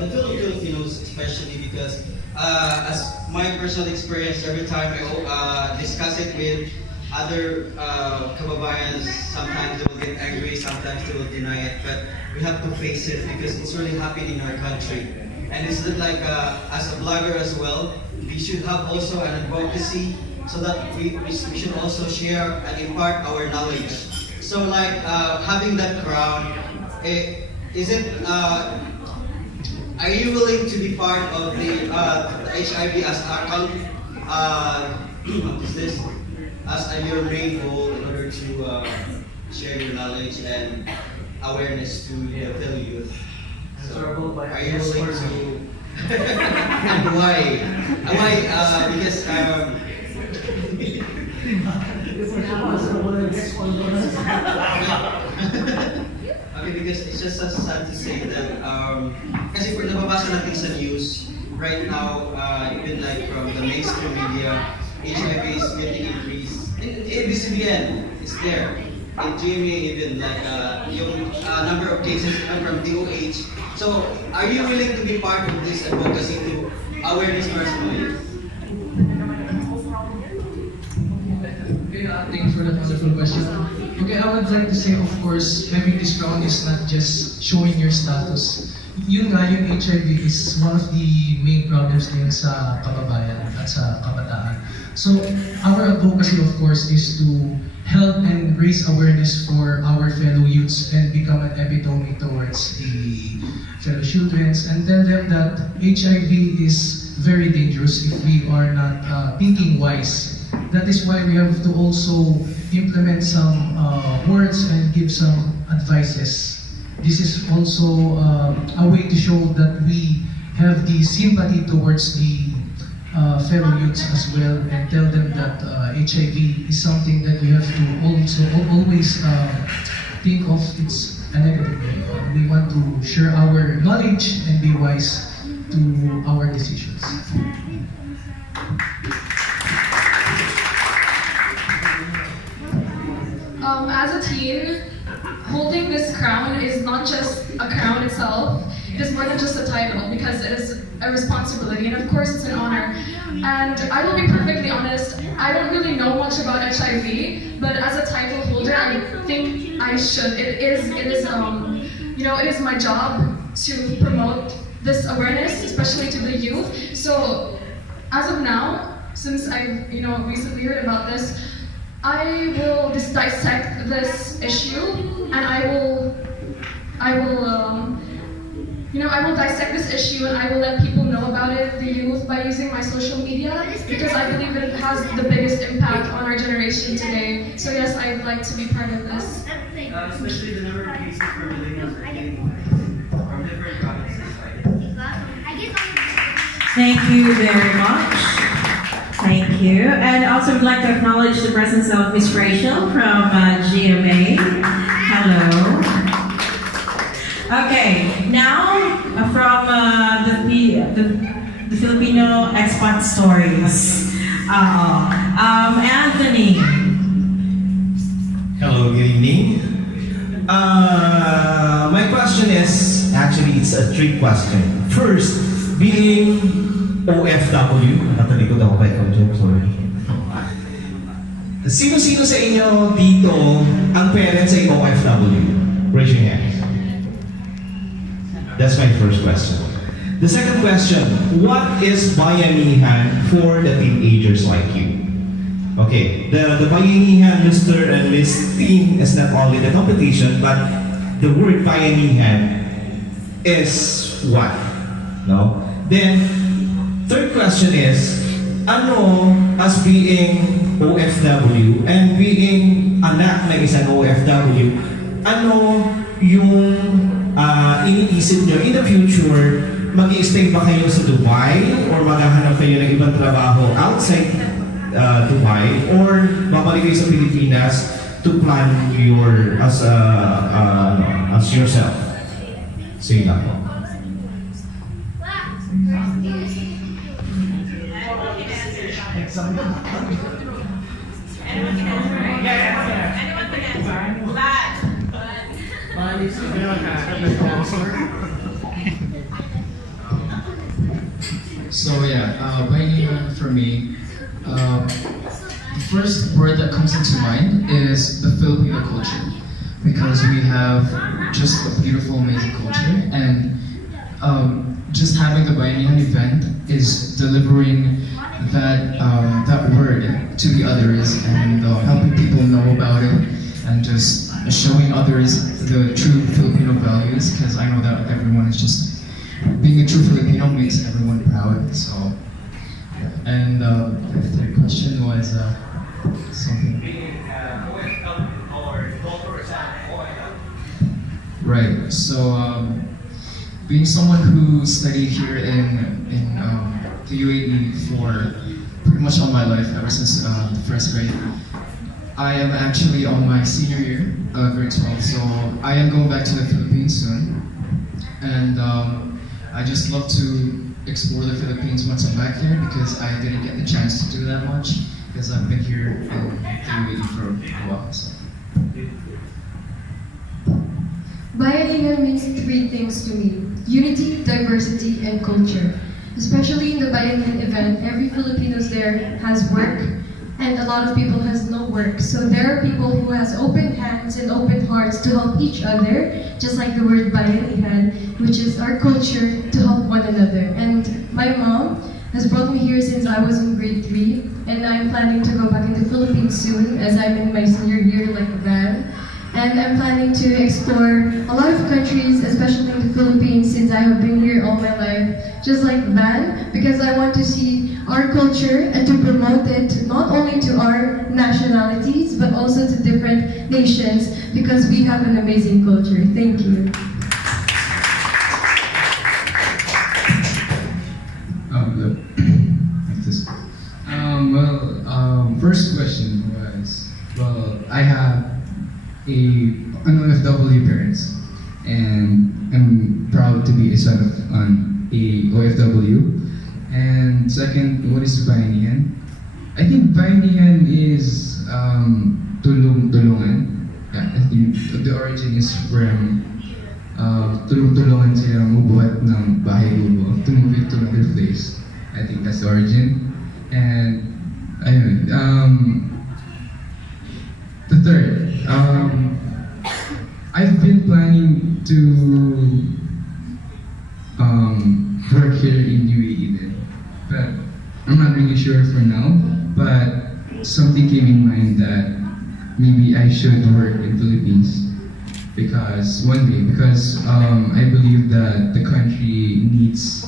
the Filipinos especially because as my personal experience, every time I discuss it with other kababayans, sometimes they will get angry, sometimes they will deny it, but we have to face it because it's really happening in our country. And it's like as a blogger as well, we should have also an advocacy so that we should also share and impart our knowledge. So like having that crown, is it? Are you willing to be part of the HIV as ACAL? What is this? As your main goal in order to share your knowledge and awareness to the Phil youth. So, are you willing to? And why? Why? Because okay, because it's just sad to say that kasi kung nababasa natin sa news right now, even like from the mainstream media, HIV is getting increased. In ABCBN, it's there. In GMA even like yung number of cases from DOH. So, are you willing to be part of this advocacy to awareness towards the youth? Okay, thanks for that wonderful question. Okay, I would like to say, of course, having this crown is not just showing your status. Yun nga, yung HIV is one of the main problems din sa kababayan at sa kabataan. So, our advocacy, of course, is to help and raise awareness for our fellow youths and become an epitome towards the fellow children and tell them that HIV is very dangerous if we are not thinking wise. That is why we have to also implement some words and give some advices. This is also a way to show that we have the sympathy towards the fellow youths as well and tell them that HIV is something that we have to also always think of it's a negative way. We want to share our knowledge and be wise to our decisions. As a teen, holding this crown is not just a crown itself, it is more than just a title because it is a responsibility and of course it's an honor. And I will be perfectly honest, I don't really know much about HIV, but as a title holder, I think I should. It is my job to promote this awareness, especially to the youth. So as of now, since I've recently heard about this, I will just dissect this issue, and I will dissect this issue, and I will let people know about it, the youth, by using my social media, because I believe that it has the biggest impact on our generation today. So yes, I'd like to be part of this. Especially the number of cases per million from different provinces. Thank you very much. Thank you. And also would like to acknowledge the presence of Miss Rachel from GMA. Hello. Okay, now from the Filipino expat stories. Anthony. Hello, good evening. My question is, actually it's a trick question. First, being OFW, natalikod ako kay Kojok, sorry. Sino-sino sa inyo dito ang parents ay OFW? Raise your hands. That's my first question. The second question, what is bayanihan for the teenagers like you? Okay, the bayanihan, Mr. and Miss Teen, is not only the competition, but the word bayanihan is what? No? Then, third question is, ano as being OFW and being anak ng isang OFW, ano yung iniisip nyo in the future? Mag-i-stay ba kayo sa Dubai or maghahanap kayo ng ibang trabaho outside Dubai or babalik kayo sa Pilipinas to plan your as yourself? Sige lang po. Anyone can answer, right? Yeah, anyone can answer. Bad. So yeah, Bayanihan for me, the first word that comes into mind is the Filipino culture, because we have just a beautiful, amazing culture, and just having the Bayanihan event is delivering that word to the others and helping people know about it and just showing others the true Filipino values, because I know that everyone is just being a true Filipino makes everyone proud. So, yeah. And the third question was something. Right. So, being someone who studied here in the UAE for pretty much all my life, ever since the first grade, I am actually on my senior year, grade 12. So I am going back to the Philippines soon, and I just love to explore the Philippines once I'm back there, because I didn't get the chance to do that much because I've been here in the UAE for a while. So. Bayanihan means three things to me: unity, diversity, and culture. Especially in the Bayanihan event, every Filipinos there has work, and a lot of people has no work. So there are people who has open hands and open hearts to help each other, just like the word Bayanihan, which is our culture to help one another. And my mom has brought me here since I was in grade 3, and I'm planning to go back in the Philippines soon, as I'm in my senior year like Van. And I'm planning to explore a lot of countries, especially in the Philippines, since I have been here all my life, just like Van, because I want to see our culture and to promote it not only to our nationalities, but also to different nations, because we have an amazing culture. Thank you. Like this. First question was, I have an OFW parents, and I'm proud to be a son of a OFW. And second, what is Bayanihan? I think Bayanihan is tulungan. Yeah, I think the origin is from tulungan sila mabuhat ng bahay lubo to move it to another place. I think that's the origin. And the third, I've been planning to work here in UAE then, but I'm not really sure for now. But something came in mind that maybe I should work in Philippines one day, because I believe that the country needs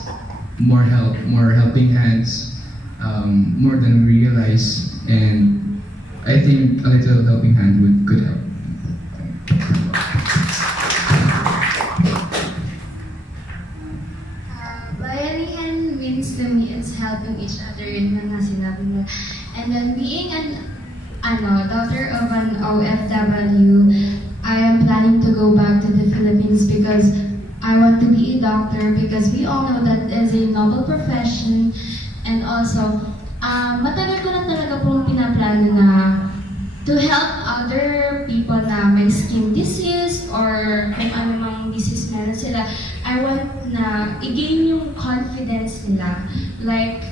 more help, more helping hands, more than we realize, and I think a little helping hand could help. Bayanihan means to me is helping each other, yun nga sinabi mo. And then being daughter of an OFW, I am planning to go back to the Philippines because I want to be a doctor, because we all know that is a noble profession. And also, matagal ko na talaga pong pinaplano na to help other people na may skin disease or kung ano mang disease meron sila. I want na i-gain yung confidence nila. Like,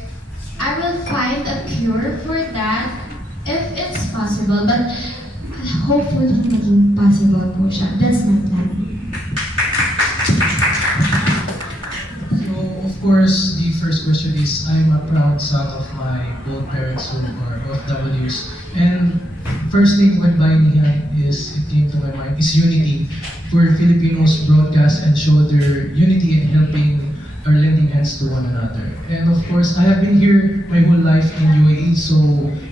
I will find a cure for that if it's possible, but hopefully maging possible po siya. That's my plan. So, of course, the first question is, I'm a proud son of my both parents who are OFWs. And first thing when Bayanihan it came to my mind is unity, where Filipinos broadcast and show their unity in helping or lending hands to one another. And of course, I have been here my whole life in UAE, so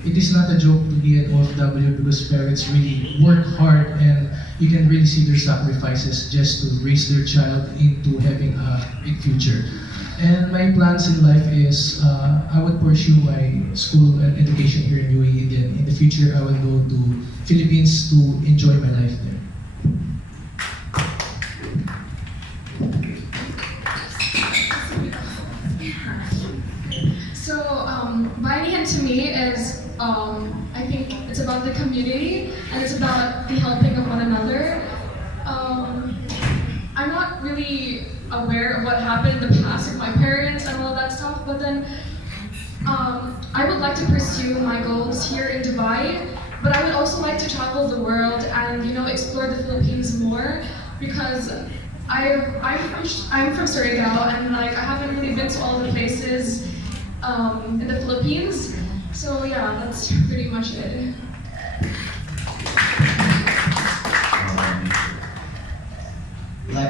it is not a joke to be an OFW, because parents really work hard and you can really see their sacrifices just to raise their child into having a big future. And my plans in life is I would pursue my school and education here in UAE. Then in the future, I will go to Philippines to enjoy my life there. So, Bayanihan to me is, I think it's about the community and it's about the helping of one another. I'm not really aware of what happened in the past with my parents and all that stuff. But then I would like to pursue my goals here in Dubai, but I would also like to travel the world and explore the Philippines more, because I'm from Surigao, and I haven't really been to all the places in the Philippines. So yeah, that's pretty much it.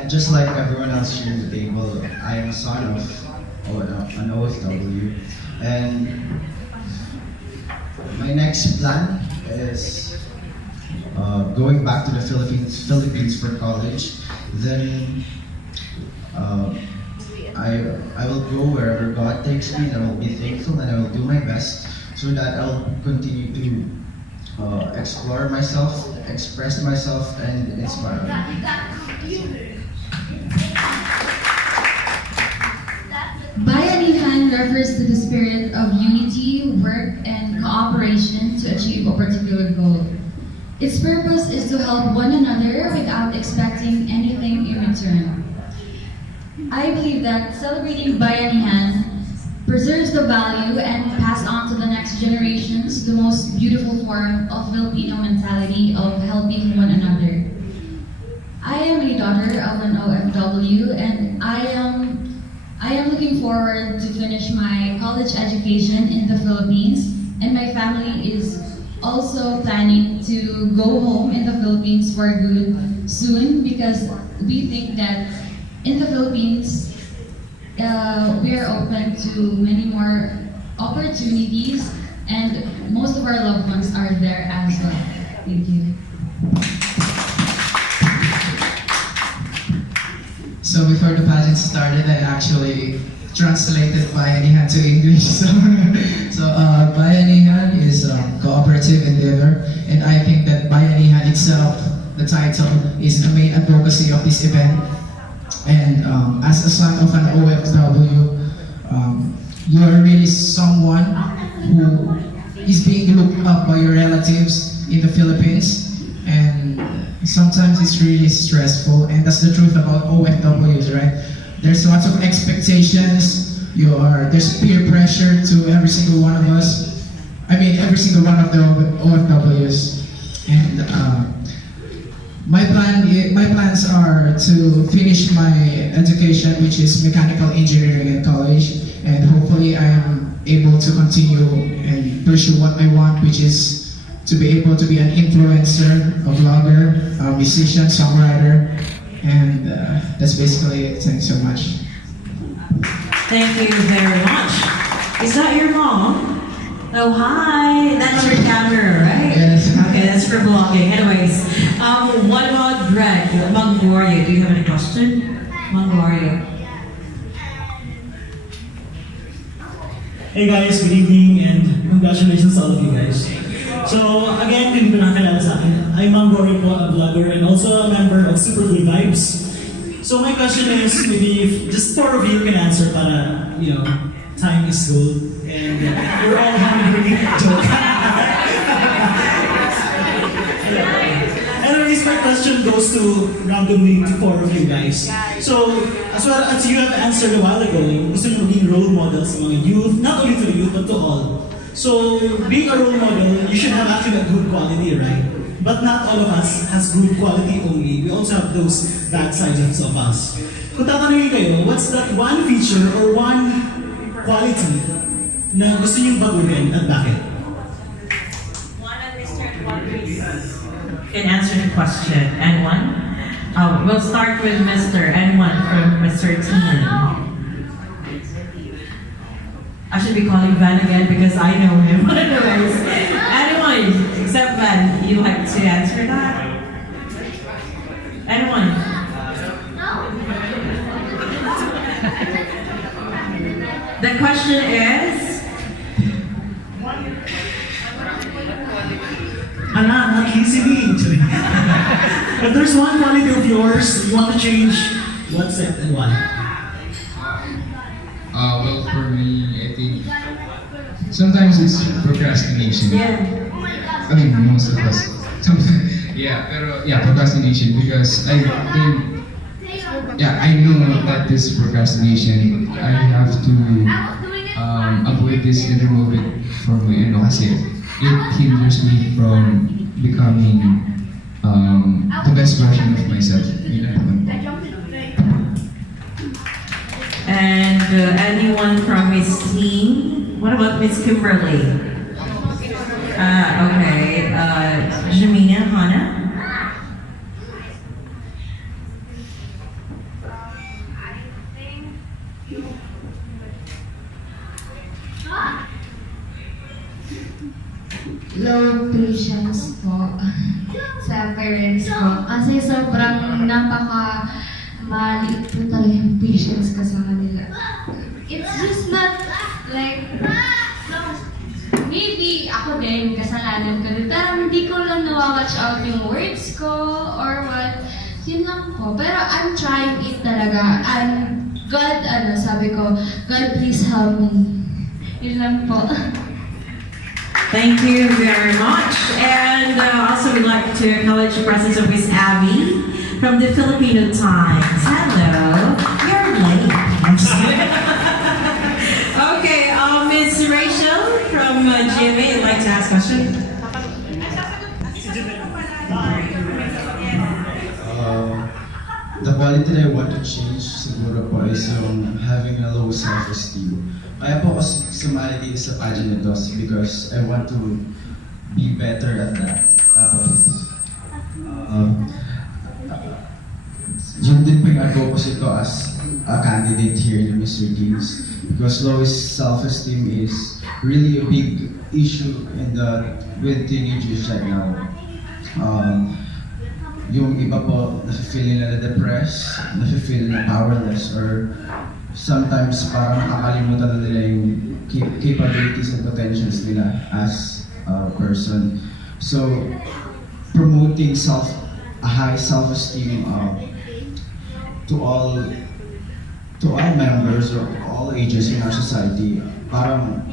Just like everyone else here at the table, I am a son of an OFW, and my next plan is going back to the Philippines for college. Then I will go wherever God takes me, and I will be thankful, and I will do my best so that I'll continue to explore myself, express myself, and inspire others. Bayanihan refers to the spirit of unity, work, and cooperation to achieve a particular goal. Its purpose is to help one another without expecting anything in return. I believe that celebrating Bayanihan preserves the value and pass on to the next generations the most beautiful form of Filipino mentality of helping one another. I am a daughter of an OFW, and I am looking forward to finish my college education in the Philippines, and my family is also planning to go home in the Philippines for good soon, because we think that in the Philippines we are open to many more opportunities, and most of our loved ones are there as well. Thank you. So before the pageant started, I actually translated Bayanihan to English. So Bayanihan is a cooperative endeavor, and I think that Bayanihan itself, the title, is the main advocacy of this event. And as a son of an OFW, you are really someone who is being looked up by your relatives in the Philippines, and sometimes it's really stressful, and that's the truth about OFWs, right? There's lots of expectations, there's peer pressure to every single one of us. I mean, every single one of the OFWs. And my plans are to finish my education, which is mechanical engineering at college, and hopefully I am able to continue and pursue what I want, which is to be able to be an influencer, a vlogger, a musician, songwriter, and that's basically it. Thanks so much. Thank you very much. Is that your mom? Oh, hi. That's your camera, right? Yes. Okay, that's for vlogging. Anyways, what about Greg? Mangloria, do you have any question? Mangloria. Hey guys, good evening, and congratulations to all of you guys. So again, kung hindi pa nakakilala sa akin, I'm Mangloria po, a vlogger and also a member of Super Good Vibes. So my question is, maybe if just four of you can answer para, time is gold, and we're all hungry. Joke. Anyways, my question goes to randomly to four of you guys. So, as well as you have answered a while ago, gusto nyo maging role models sa mga youth, not only to the youth, but to all. So, being a role model, you should have actually a good quality, right? But not all of us has good quality only. We also have those bad sides of us. Kung tatanungin kayo, what's that one feature or one quality na gusto nyo baguhin at bakit? One at Mr. and one please. Can answer the question. And one? We'll start with Mr. and one from Mr. Teen. I should be calling Van again because I know him. Anyways, anyone except Van, you like to answer that? Anyone? The question is, not listening. If there's one quality of yours you want to change, what's it and why? Well, for me, I think sometimes it's procrastination. yeah. I mean, most of us. Yeah, procrastination, because I think yeah, I know that this procrastination, I have to avoid this and remove it from my kasi it hinders me from becoming the best version of myself. Yun lang naman po. And anyone from Miss Team? What about Miss Kimberly? Okay. Jamina, Hana? Low patience po sa parents ko. Kasi sobrang maliit po talaga yung patience ko sa kanila. It's just not like, maybe ako din, kasalanan ko din. Pero hindi ko lang nawawatch out yung words ko or what. Yun lang po. Pero I'm trying it talaga. And God, sabi ko, God please help me. Yun lang po. Thank you very much. And also we'd like to acknowledge the presence of Miss Abby from the Filipino Times. Hello. You're late. I'm just kidding. Okay, Miss Rachel from GMA would like to ask a question. The quality that I want to change siguro po is yung having a low self-esteem. Kaya po ako sumali dito sa pageant nito because I want to be better at that. Tapos, yun din po yung advocacy ko as a candidate here in Mr. Teens. Because low self-esteem is really a big issue with teenagers right now. Yung iba po, nafe-feel nila depressed, nafe-feel na powerless, or sometimes parang nakakalimutan na nila yung capabilities and potentials nila as a person. So, promoting a high self-esteem to all members or all ages in our society, parang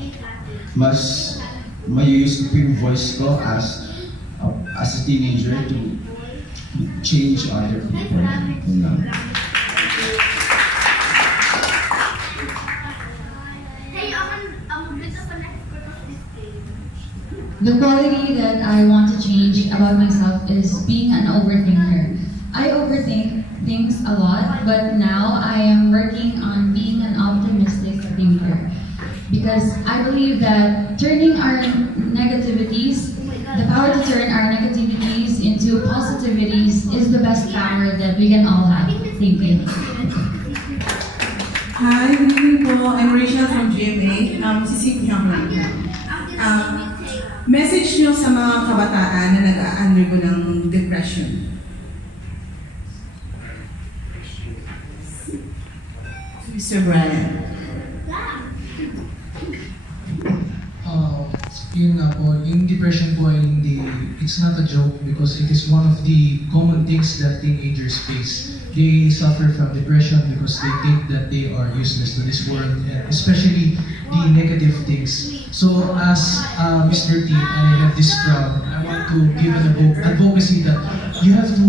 mas may-use ko yung voice ko as a teenager to change other people. The quality that I want to change about myself is being an overthinker. I overthink things a lot, but now I am working on being an optimistic thinker. Because I believe that turning our negativities, the power to turn our negativities into positivities is the best power that we can all have. Thank you. Hi, good evening po. I'm Rachel from GMA. Sisimpihan ko lang. Message nyo sa mga kabataan na nag-a-undergo ng depression. Mr. Brian. Yun nga po, yung depression po ay it's not a joke because it is one of the common things that teenagers face. They suffer from depression because they think that they are useless to this world, and especially the negative things. So as Mr. T, I have this crown. I want to give an advocacy that you have to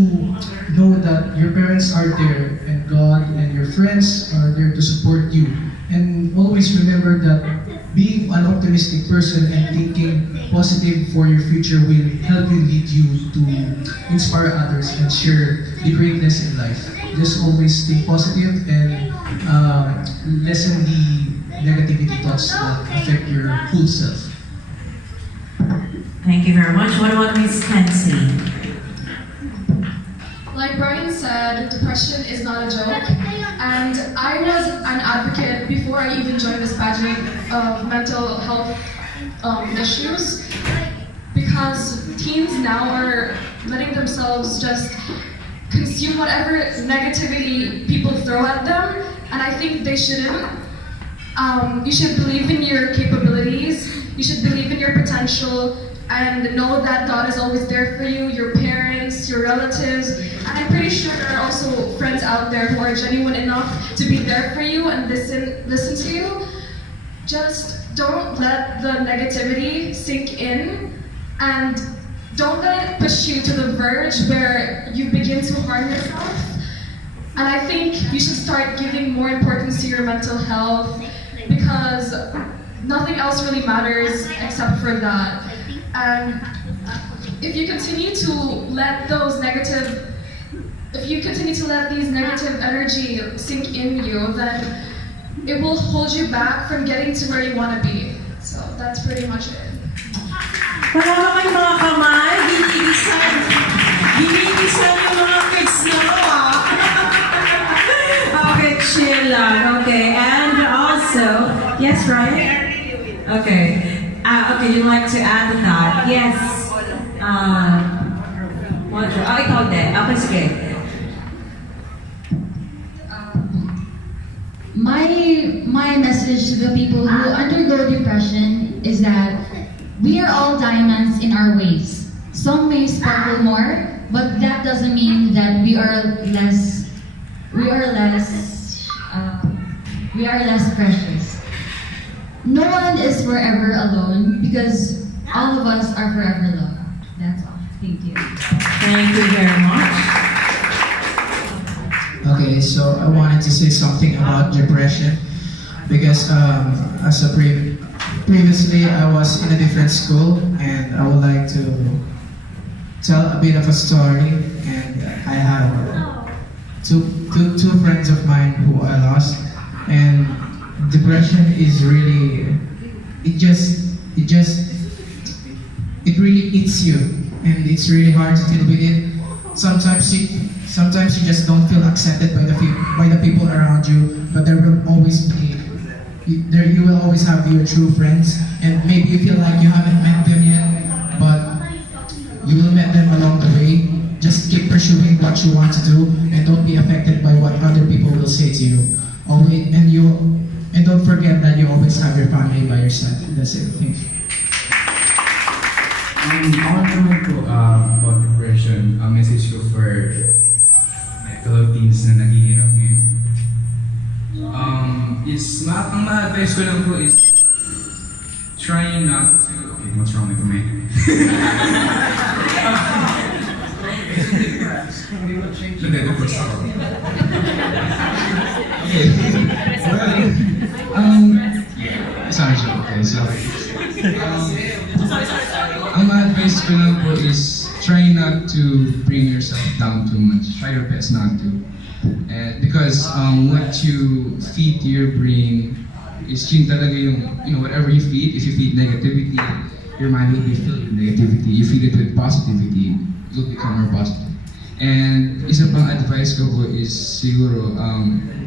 know that your parents are there and God and your friends are there to support you. And always remember that being an optimistic person and thinking positive for your future will help you lead you to inspire others and share the greatness in life. Just always think positive and lessen the negativity thoughts that affect your full self. Thank you very much. What about Miss Kenzie? Like Brian said, depression is not a joke, and I was an advocate before I even joined this pageant of mental health issues, because teens now are letting themselves just consume whatever negativity people throw at them, and I think they shouldn't. You should believe in your capabilities, you should believe in your potential, and know that God is always there for you, your parents, your relatives, and I'm pretty sure there are also friends out there who are genuine enough to be there for you and listen to you. Just don't let the negativity sink in, and don't let it push you to the verge where you begin to harm yourself. And I think you should start giving more importance to your mental health because nothing else really matters except for that. And if you continue to let these negative energy sink in you, then it will hold you back from getting to where you want to be. So that's pretty much it. Wala ba kayong mga kamay? Ginigisan. Ginigisan yung mga kids na Okay, chill lang. Okay, and also, yes, Ryan? Okay. Okay, you'd like to add to that? Yes. Ikaw din. Okay, sige. My message to the people who undergo depression is that we are all diamonds in our ways. Some may sparkle more, but that doesn't mean that we are less precious. No one is forever alone because all of us are forever loved. That's all. Thank you. Thank you very much. Okay, so I wanted to say something about depression because previously I was in a different school and I would like to tell a bit of a story. And I have two friends of mine who I lost, and depression is really it really eats you, and it's really hard to deal with it. Sometimes you just don't feel accepted by the people around you, but you will always have your true friends, and maybe you feel like you haven't met them yet, but you will meet them along the way. Just keep pursuing what you want to do, and don't be affected by what other people will say to you. And don't forget that you always have your family by your side. That's it. Thank you. I want to know about depression, a message ko for fellow teens na naghihirap ngayon. Ang ma-advise ko lang po is trying not to... Okay, what's wrong with me? Nade-depress ako. Okay. Sorry. Ang advice ko lang po is try not to bring yourself down too much. Try your best not to. Because what you feed to your brain is yun talaga yung, whatever you feed. If you feed negativity, your mind will be filled with negativity. You feed it with positivity, it will become more positive. And isa pang advice ko po is siguro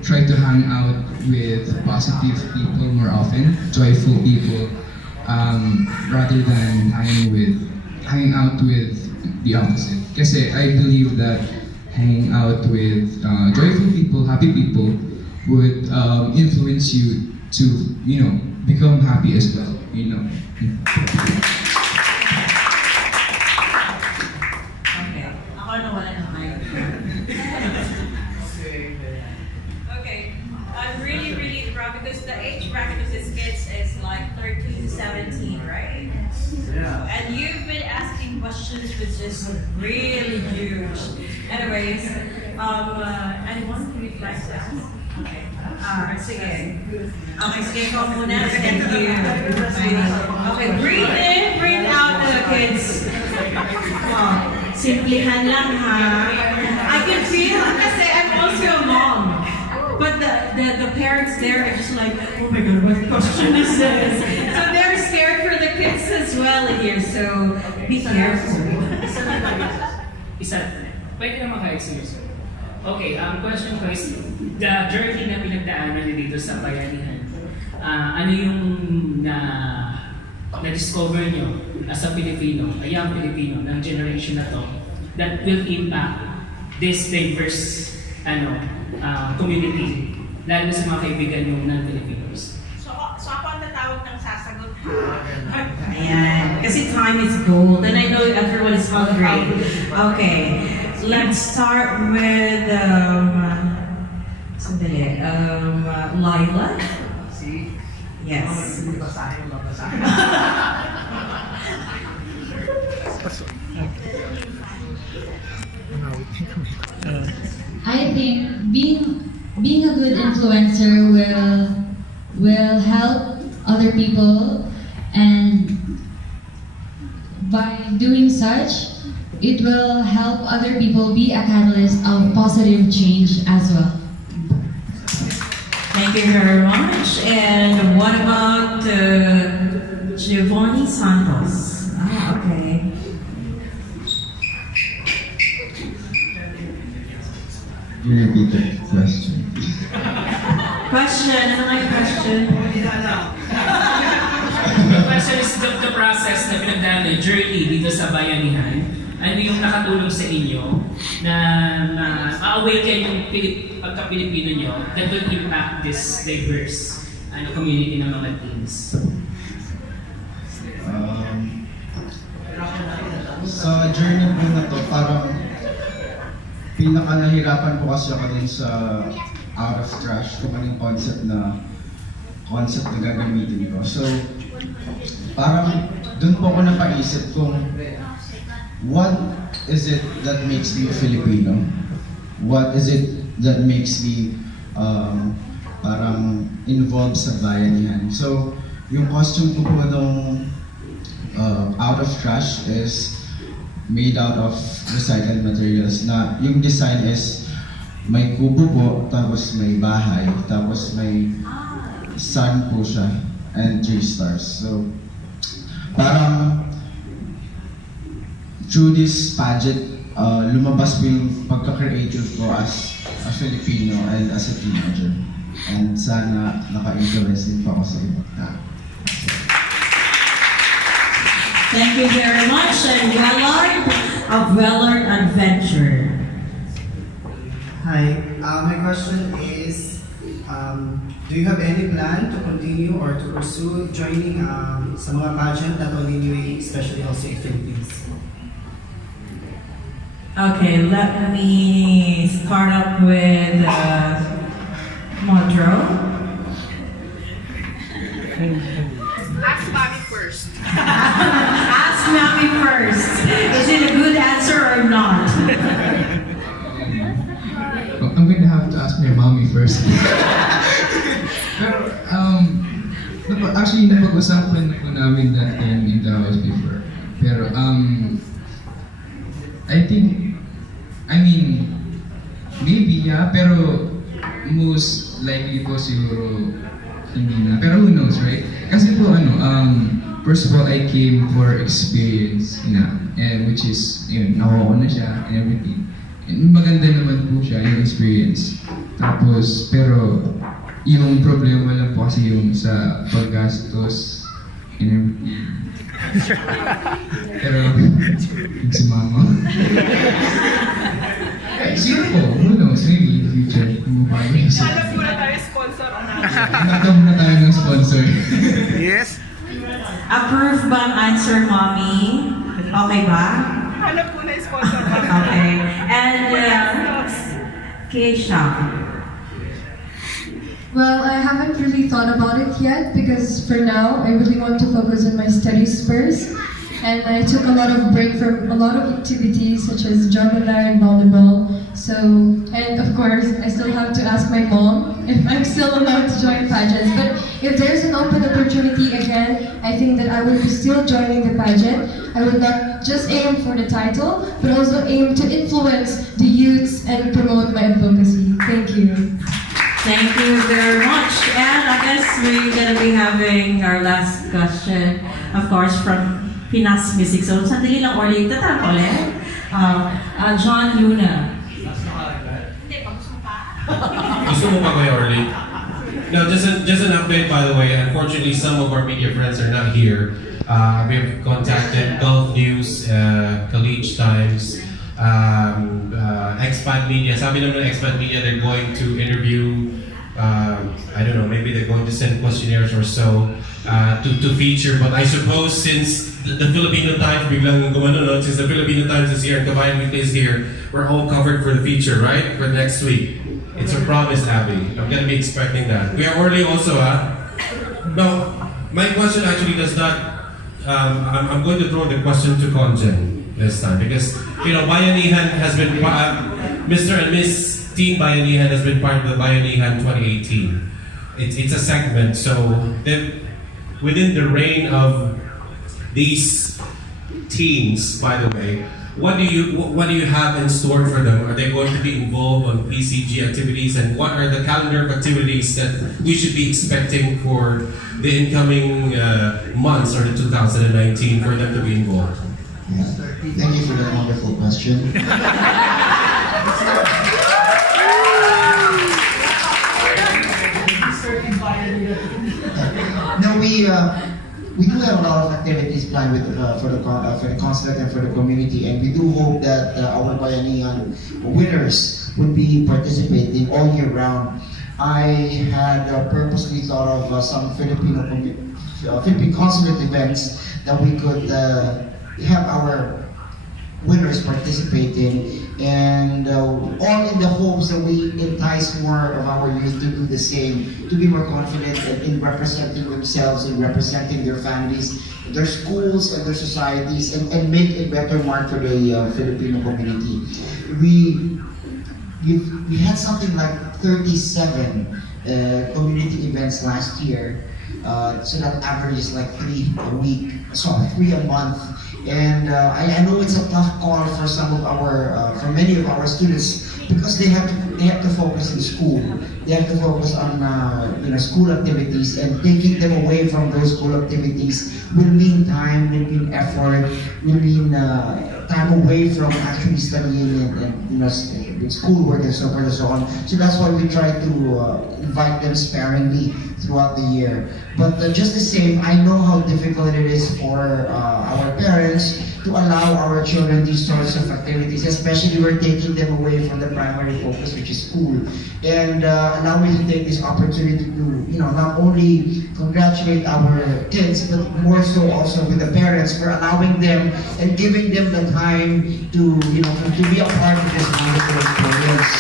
try to hang out with positive people more often, joyful people, rather than hanging out with the opposite. Kasi I believe that hanging out with joyful people, happy people would influence you to, become happy as well, Okay, I'm really proud because the age bracket of these kids is like 13 to 17, right? Yeah. And you've been asking questions which is really huge. Anyways, anyone who would like to ask? Okay. Sige. Okay, sige, ikaw muna. Thank you. Okay, breathe in, breathe out to the kids. Wow. Simplihan lang ha. I can feel, kasi I'm also a mom. But the parents there are just like, oh my God, what question is this? So they're scared for the kids as well here, so be careful. Pwede naman kahit seryoso. Okay, ang question ko is, the journey na pinagdaanan niyo dito sa bayanihan, ano yung na-discover niyo as a Filipino, a young Filipino ng generation na to, that will impact this diverse community, lalo sa mga kaibigan yung non-Filipinos? So ako ang tatawag ng sasagot ha? Ayan, kasi time is gold and I know everyone is hungry. Okay, let's start with Laila. Yes. I think being a good influencer will help other people, and by doing such, it will help other people be a catalyst of positive change as well. Thank you very much. And what about Giovanni Santos? Ah, okay. You repeat the question. Question, another question. The question is the process na pinagdaanan, journey dito sa bayanihan. Ano yung nakatulong sa inyo na ma-awaken yung pagka-Pilipino nyo that will impact this diverse community ng mga teams? Sa journey po na to, parang pinaka-nahirapan po kasi ako din sa out of trash kung anong concept na gagamitin ko. So, parang dun po ako napaisip kung what is it that makes me a Filipino? What is it that makes me parang involved sa bayanihan? So, yung costume ko po nung out of trash is made out of recycled materials na yung design is may kubo po, tapos may bahay, tapos may sun po siya and 3 stars. So, parang through this pageant, lumabas po yung pagka-creative ko as a Filipino and as a teenager. And sana naka-influence din pa ako sa ibang tao. Thank you very much. And Wellard of Wellard Adventure. Hi, my question is, do you have any plan to continue or to pursue joining sa mga pageant not only in UAE, especially also in Philippines? Okay, let me start up with Modro. Ask Mommy first. Ask Mommy first. Is it a good answer or not? I'm going to have to ask my mommy first. Pero, actually, napag-usapan ko namin that time in the house before. Pero, I mean, maybe, yeah, pero most likely po siguro hindi na. Pero who knows, right? Kasi po, first of all, I came for experience, and which is, nakuha ko na siya and everything. And maganda naman po siya, yung experience. Tapos, pero, yung problema lang po kasi yung sa paggastos and everything. Pero, yung si mama. Siguro po, who knows, maybe in the future, kung paano yung sa... Hanap muna tayo sponsor. Hanap muna tayo ng sponsor. Yes. Approved bang answer, Mommy? Okay ba? Hanap muna yung sponsor. Okay. And, Keisha. Well, I haven't really thought about it yet because for now, I really want to focus on my studies first. And I took a lot of break from a lot of activities such as drama and volleyball. So, and of course, I still have to ask my mom if I'm still allowed to join pageants. But if there's an open opportunity again, I think that I will be still joining the pageant. I will not just aim for the title, but also aim to influence the youths and promote my advocacy. Thank you. Thank you very much. And I guess we're gonna be having our last question, of course, from Pinas Music. So, sandali lang ulit. Tatanong ulit. John Luna. Gusto mo pa kayo, Orly? No, just an update, by the way. Unfortunately, some of our media friends are not here. We have contacted Gulf News, College Times, Expat Media. Sabi naman ng Expat Media, they're going to interview, I don't know, maybe they're going to send questionnaires or so to feature. But I suppose since the Filipino Times, biglang gumano, no? Since the Filipino Times is here and Kabayan Weekly is here, we're all covered for the feature, right? For next week. It's a promise, Abby. I'm gonna be expecting that. We are early also, huh? No, my question actually does not, I'm going to throw the question to Conjen this time because, Bayanihan has been, Mr. and Miss Team Bayanihan has been part of the Bayanihan 2018. It's a segment, so within the reign of these teams, by the way, what do you have in store for them? Are they going to be involved on PCG activities, and what are the calendar of activities that we should be expecting for the incoming months or the 2019 for them to be involved? Yeah. Thank you for that wonderful question. No, we do have a lot of activities planned for the consulate and for the community, and we do hope that our Bayanihan winners would be participating all year round. I had purposely thought of some Philippine consulate events that we could have our winners participating, and all in the hopes that we entice more of our youth to do the same, to be more confident in representing themselves and representing their families, their schools and their societies, and make a better mark for the Filipino community. We had something like 37 community events last year, so that average is like 3 a month. And I know it's a tough call for some of our, for many of our students, because they have to focus in school. They have to focus on school activities, and taking them away from those school activities will mean time, will mean effort, will mean time away from actually studying and schoolwork and so forth and so on. So that's why we try to invite them sparingly throughout the year. But just the same, I know how difficult it is for our parents to allow our children these sorts of activities, especially we're taking them away from the primary focus, which is school. And allow me to take this opportunity to, not only congratulate our kids, but more so also with the parents for allowing them and giving them the time to be a part of this wonderful experience.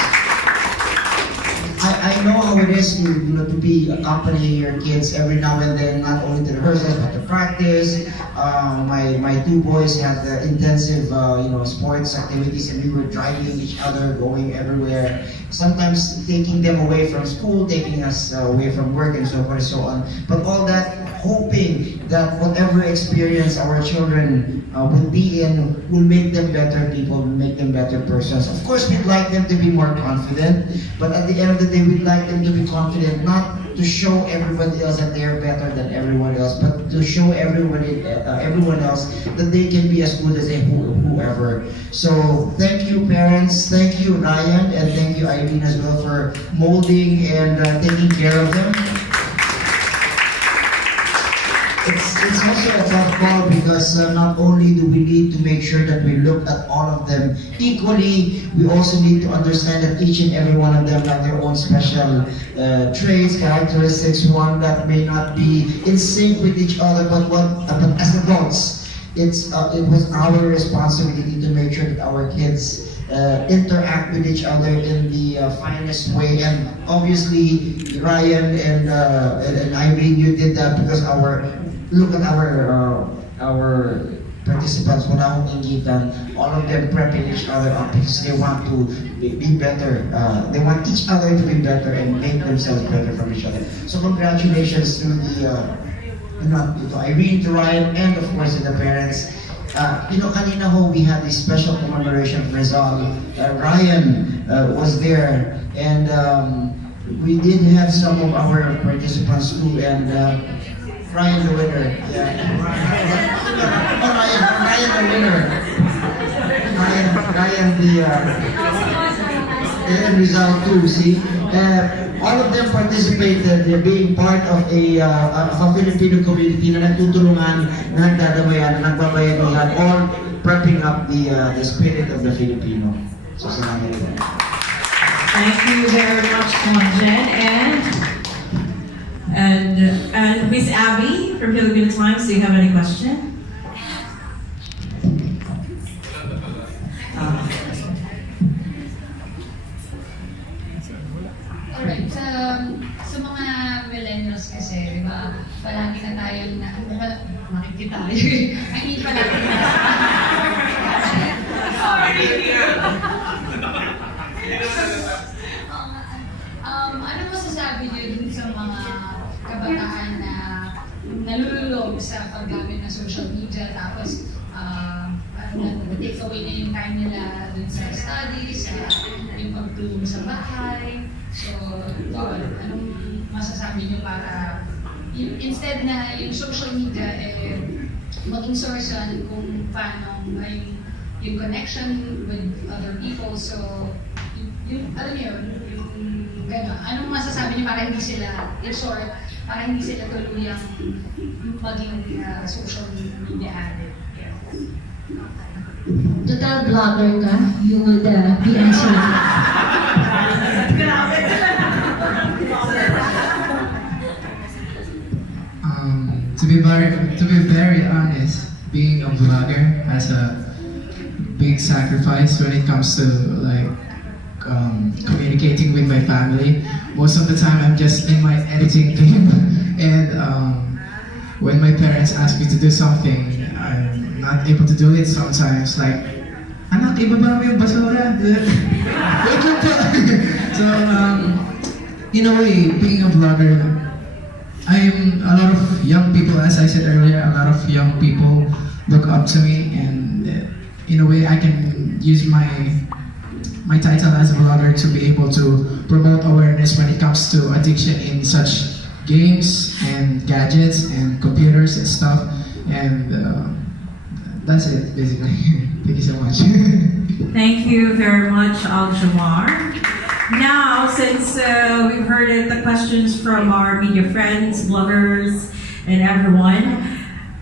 I know how it is to be accompanying your kids every now and then, not only to rehearsals but to practice. My two boys had intensive sports activities, and we were driving each other, going everywhere. Sometimes taking them away from school, taking us away from work, and so forth and so on. But all that, hoping that whatever experience our children will be in will make them better people, will make them better persons. Of course, we'd like them to be more confident, but at the end of the day, we'd like them to be confident, not to show everybody else that they are better than everyone else, but to show everyone else that they can be as good as whoever. So thank you, parents, thank you, Ryan, and thank you, Irene, as well, for molding and taking care of them. It's also a tough call because not only do we need to make sure that we look at all of them equally, we also need to understand that each and every one of them have their own special traits, characteristics, one that may not be in sync with each other, but as adults, it was our responsibility to make sure that our kids interact with each other in the finest way. And obviously, Ryan and Irene, you did that because look at our participants, wala akong ingitan, all of them prepping each other up because they want to be better. They want each other to be better and make themselves better from each other. So congratulations to to Irene, to Ryan, and of course to the parents. Kanina we had this special commemoration of Rizal. Ryan was there, and we did have some of our participants too, and Ryan the winner. Yeah. Ryan the winner. Ryan the and Rizal too. See, all of them participated. They're being part of a Filipino community na nagtutulungan, na nagdadamayan, na nagbabayanihan, all prepping up the spirit of the Filipino. So salamat po. Thank you very much, Jen. And Miss Abby from Filipino Times, do you have any question? Alright, sa mga millennials kasi, di ba, palagi na tayong makikita tayo. I mean, palagi na. sa paggamit ng social media, tapos take away na yung time nila dun sa studies, yung pagtulong sa bahay. So, anong masasabi niyo para instead na yung social media maging source kung paano yung connection with other people. So, alam niyo, yung gano'n. Anong masasabi niyo para hindi sila, in short, para hindi sila tuluyang maging social media addict? Total vlogger ka, you would be answered. To be very honest, being a vlogger has a big sacrifice when it comes to communicating with my family. Most of the time, I'm just in my editing team, and when my parents ask me to do something, I'm not able to do it sometimes. Like, anak, ibaba mo yung basura. Wait lang po. So, in a way, being a vlogger, a lot of young people, as I said earlier, a lot of young people look up to me, and in a way, I can use my title as a vlogger to be able to promote awareness when it comes to addiction in such games and gadgets and computers and stuff, and that's it, basically. Thank you so much. Thank you very much, Aljamar. Now, since we've heard the questions from our media friends, bloggers, and everyone,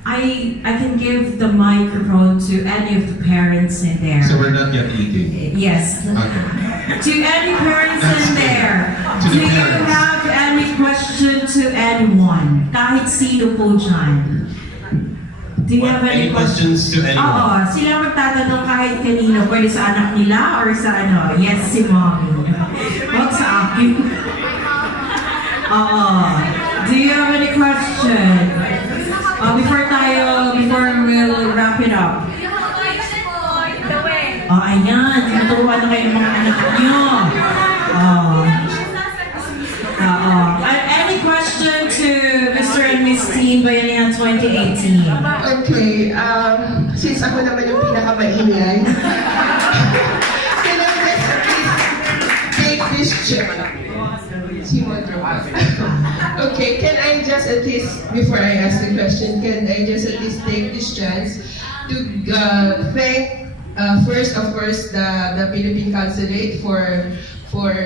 I can give the microphone to any of the parents in there. So we're not yet eating? Yes. Okay. To any parents in there, To do the you parents. have any question to anyone? Kahit sino po dyan. Do you have Any questions to anyone? Oo, sila magtatanong kahit kanino, pwede sa anak nila or sa ano, yes si mommy. Huwag sa akin. Oo. Do you have any question? Before we'll wrap it up. Oh, ayan. Naturuan na kayo ng mga anak nyo. Any question to Mr. and Miss Team Bayanihan 2018? Okay, since ako naman yung pinakamaingay, can I just please take this chance? Okay, can I just at least, before I ask the question, can I just at least take this chance to thank, first, of course, the Philippine Consulate for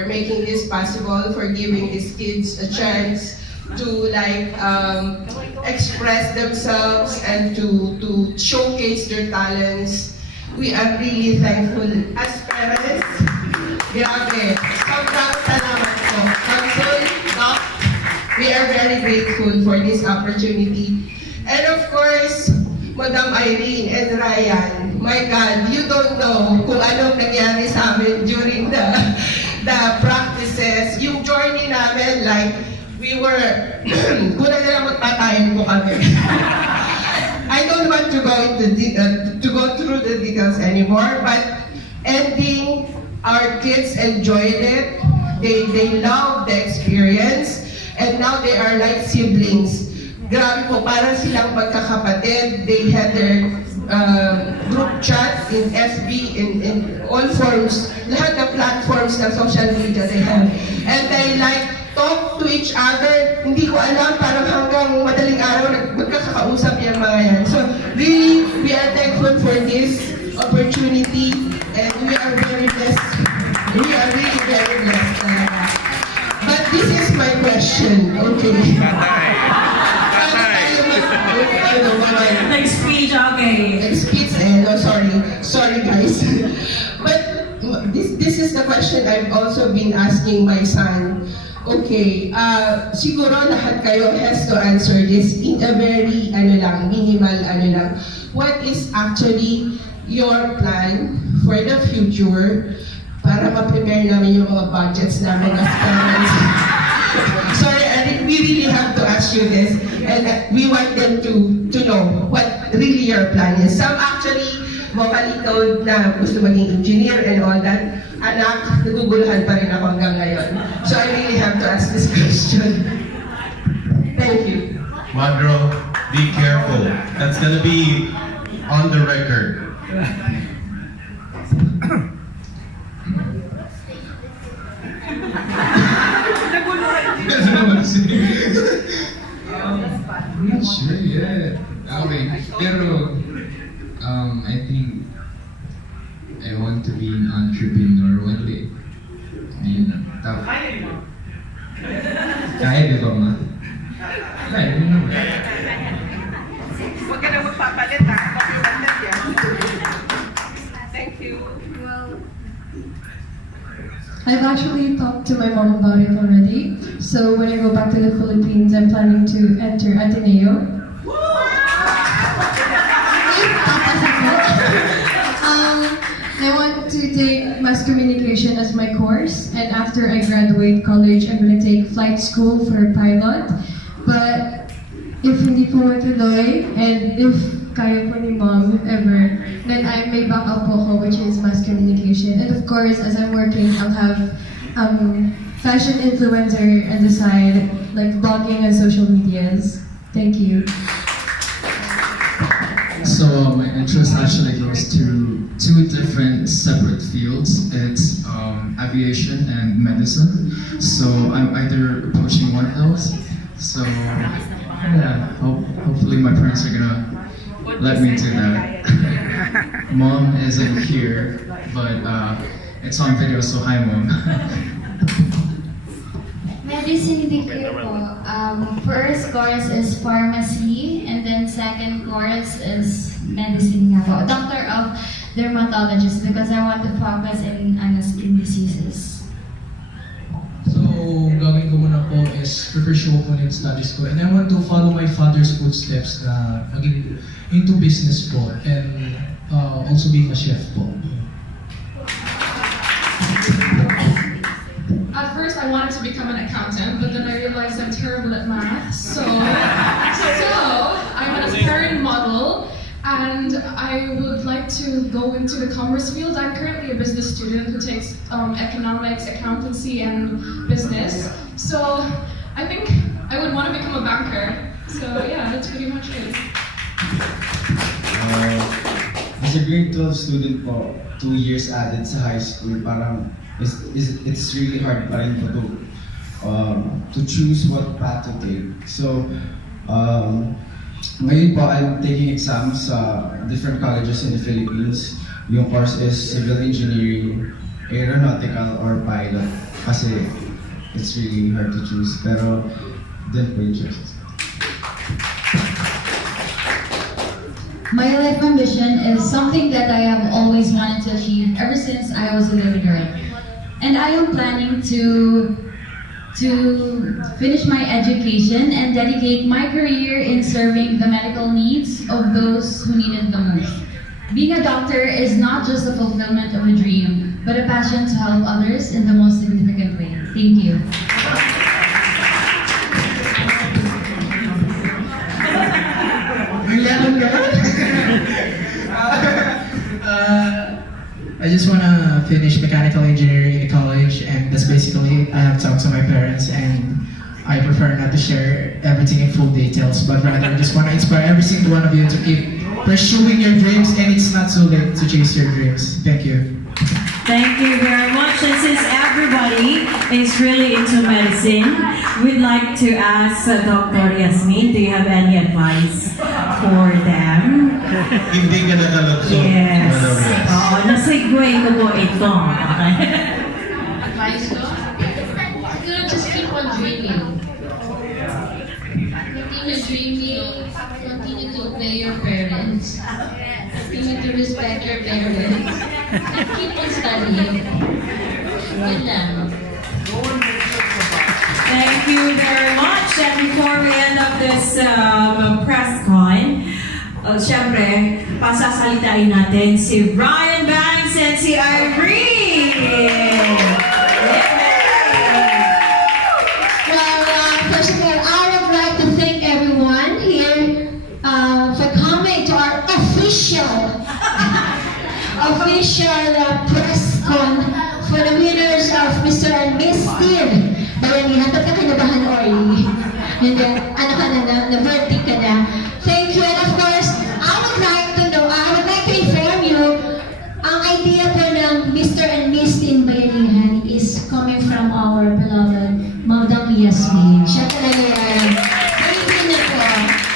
making this possible, for giving these kids a chance to express themselves and to showcase their talents. We are really thankful as parents. Grabe, sobrang salamat po. We are very grateful for this opportunity. And of course, Madam Irene and Ryan, my God, you don't know kung anong nangyari sa amin during the practices. Yung journey namin, like, we were, kuna na lang magpatayan po kami. I don't want to go through the details anymore, but ending, our kids enjoyed it. They loved the experience, and now they are like siblings. Grabe po, parang silang magkakapatid. They had their group chat in FB, in all forms, lahat ng platforms ng social media they have. And they talk to each other. Hindi ko alam, parang hanggang madaling araw magkakausap yung mga yan. So really, we are thankful for this opportunity, and we are very blessed. We are really very blessed. But this is my question, okay? Next speech, okay. Next speech, sorry guys. But this is the question I've also been asking my son. Okay, siguro lahat kayo has to answer this in a very, minimal, What is actually your plan for the future para ma-prepare namin yung mga budgets namin as parents? Sorry, we really have to ask you this, and we want them to know what really your plan is. Some actually vocally told na gusto maging engineer and all that. Anak, naguguluhan pa rin ako hanggang ngayon. So I really have to ask this question. Thank you. Mandro, Be careful. That's gonna be on the record. I'm not sure yet. Okay, pero I think I want to be an entrepreneur one day. Yun na. Kaya di ba ma? Kaya di naman. Huwag ka na magpapalit ha. Papiwanted yan. Thank you. I've actually talked to my mom about it already. So when I go back to the Philippines, I'm planning to enter Ateneo. I want to take mass communication as my course, and after I graduate college, I'm going to take flight school for a pilot. But if hindi po matuloy, and if kaya po ni mom ever, then I may back up po ako, which is mass communication. And of course, as I'm working, I'll have fashion influencer on the side, like blogging and social medias. Thank you. So my interest actually goes to two different separate fields. It's aviation and medicine. So I'm either approaching one of those. So yeah, hopefully my parents are gonna let me do that. Mom isn't here, but it's on video, so hi mom. Medicine degree po. First course is pharmacy, and then second course is medicine nga po. Doctor of dermatologist, because I want to focus in skin diseases. So, gagawin ko muna po is pursue ko yung studies ko. And I want to follow my father's footsteps na maging into business po and also being a chef po. At first, I wanted to become an accountant, but then I realized I'm terrible at math. So I'm an aspiring model, and I would like to go into the commerce field. I'm currently a business student who takes economics, accountancy, and business. So I think I would want to become a banker. So yeah, that's pretty much it. As a grade 12 student po, 2 years added sa high school, parang it's really hard pa rin po to choose what path to take. So, ngayon po, I'm taking exams sa different colleges in the Philippines. Yung course is civil engineering, aeronautical, or pilot. Kasi it's really hard to choose. Pero, din po yung choices. My life ambition is something that I have always wanted to achieve ever since I was a little girl. And I am planning to finish my education and dedicate my career in serving the medical needs of those who need it the most. Being a doctor is not just a fulfillment of a dream, but a passion to help others in the most significant way. Thank you. I just want to finish mechanical engineering in college, and that's basically, I have talked to my parents, and I prefer not to share everything in full details, but rather I just want to inspire every single one of you to keep pursuing your dreams, and it's not so late to chase your dreams. Thank you. Thank you very much. And since everybody is really into medicine, we'd like to ask Dr. Yasmin, do you have any advice for them? Hindi ka nakalagso. Yes. Oo, nasa-segue ko po ito. Advice ko? Siguro just keep on dreaming. Continue dreaming, continue to obey your parents, continue to respect your parents, and keep on studying. Yun lang. Thank you very much. And before we end up this press con, syempre, pasasalitain natin si Ryan Banks and si Irene! Well, first of all, I would like to thank everyone here for coming to our official press con for the winners of Mr. and Miss Teen. Bayanihan, ba't ka kinabahan, Orly? Hindi, ano ka na, na-verdict ka na. Thank you, and of course, I would like to inform you, ang idea po ng Mr. and Miss Teen Bayanihan is coming from our beloved Madam Yasmin. Siya talaga yan. Thank you na po.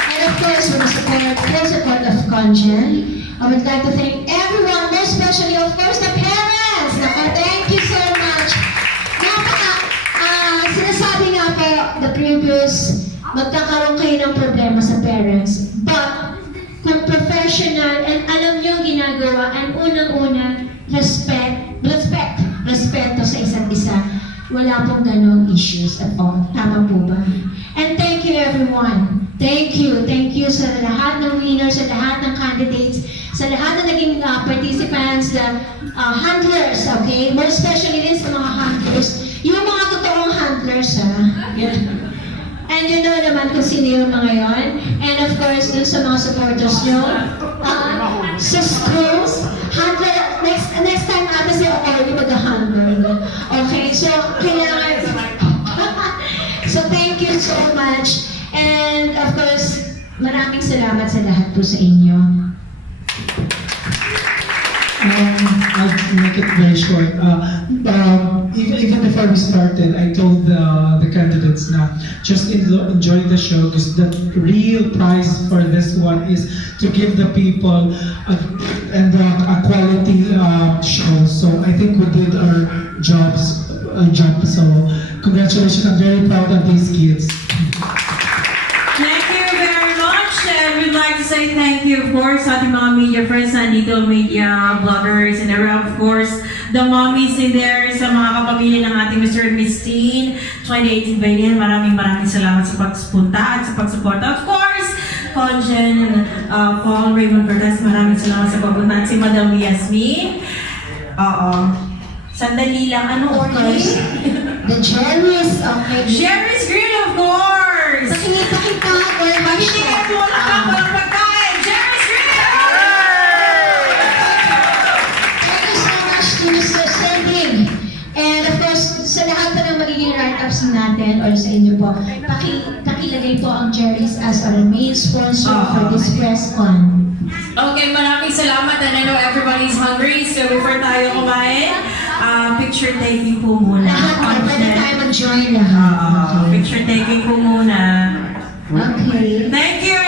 And of course, with the full support of Conjen, I would like to thank everyone, more especially, of course, the parents. Thank you so much. Sinasabi nga po, the previous, magkakaroon kayo ng problema sa parents. But, kung professional and alam nyo ang ginagawa, and unang-una, respeto sa isa't isa, wala pong ganong issues at all. Tama po ba? And thank you everyone. Thank you sa lahat ng winners, sa lahat ng candidates, sa lahat ng naging participants, the handlers, okay? More especially din sa mga handlers. Yung mga totoong handlers, ha? Yeah. And you know naman kung sino yung mga yon. And of course, dun sa mga supporters nyo, sa schools, handler, next time ata siya already mag-handler. Okay, so kailangan, so thank you so much. And of course, maraming salamat sa lahat po sa inyo. I'll make it very short. Even before we started, I told the candidates now, just enjoy the show, because the real prize for this one is to give the people a quality show. So I think we did our job. So congratulations, I'm very proud of these kids. Thank you very much, and we'd like to say thank you, of course, sa ating mga media friends, nandito, media bloggers, and of course, the mommies in there, sa mga kapamilya ng ating Mr. and Miss Teen 2018 Bayanihan. Maraming salamat sa pagpunta at sa pagsuporta. Of course, Conjen, Paul, Raymond Cortez, maraming salamat sa pagpunta. At si Madam Yasmin. Sandali lang, ano order? The Jerry's, okay. Jerry's Grill, of course! Pakita, or Pakita mo lang walang pagkain! Jerry's Grill! Thank you so much to Mr. Sending. And of course, sa lahat po ng magiging write-ups natin, or sa inyo po, pakilagay po ang Jerry's as our main sponsor for this press con. Okay, maraming salamat, and I know everybody's hungry, so before tayo kumain, picture taking po muna. Pwede tayo mag-join lahat. Picture taking po muna. Okay. Thank you!